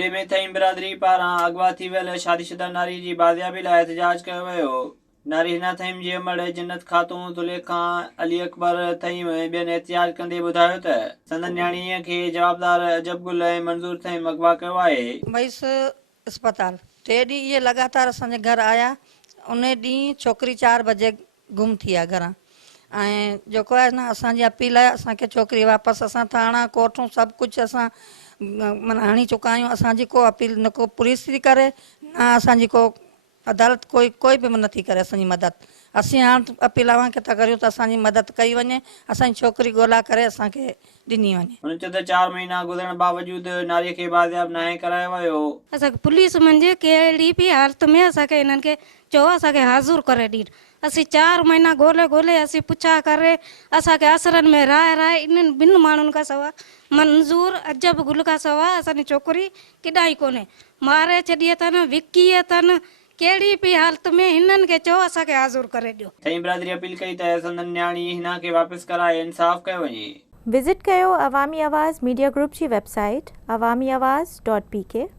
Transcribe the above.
जुड़े में थईं बिरादरी पारां अगवा थी वियल शादीशुदा नारी जी बाज़ियाबी लाइ एहतजाज कयो वियो। नारी हिना थईम जी अमड़ जन्नत खातून जुलेखा अली अकबर थईम ॿियनि एहतजाज कंदे ॿुधायो त संदन न्याणीअ खे जवाबदार अजब गुल ऐं मंज़ूर थईम अगवा कयो आहे। वयसि अस्पताल 3 ॾींहं इहे लगातार असांजे घर आया। उन ॾींहुं छोकिरी 4 बजे गुम थी आहे घरां। ऐं जेको आहे न असांजी अपील आहे असांखे छोकिरी वापसि असां थाणा कोर्टूं सभु कुझु असां माना हणी चुका आहियूं। असांजी को अपील न को पुलिस थी करे न असांजी को अदालत कोई बि नथी करे असांजी मदद। असीं हाणे अपील अव्हांखे था करियूं त असांजी मदद कई वञे, असांजी छोकिरी ॻोल्हा करे असांखे ॾिनी वञे। हुन चयो त 4 महीना गुज़रण बावजूद नारीअ खे बाज़ियाब नाहे करायो वियो। असांखे पुलिस मंझि कहिड़ी बि हालत में असांखे हिननि खे चयो असांखे हाज़ुर करे ॾीन। असीं 4 महीना ॻोल्हे असीं पुछा करे असांखे असरनि में राय इन्हनि ॿिनि माण्हुनि खां सवाइ मंज़ूर अजब गुल खां सवाइ असांजी छोकिरी किॾाई कोन्हे। मारे छॾी अथनि, विकी अथनि, कहिड़ी बि हालत में हिननि खे चयो असांखे हाज़ुर करे ॾियो। थईं बिरादरी अपील कई त संदन न्याणी हिना खे वापसि कराए इंसाफ़ कयो वञे। विज़िट कयो अवामी आवाज़ मीडिया ग्रुप जी वेबसाइट awamiawaz.pk।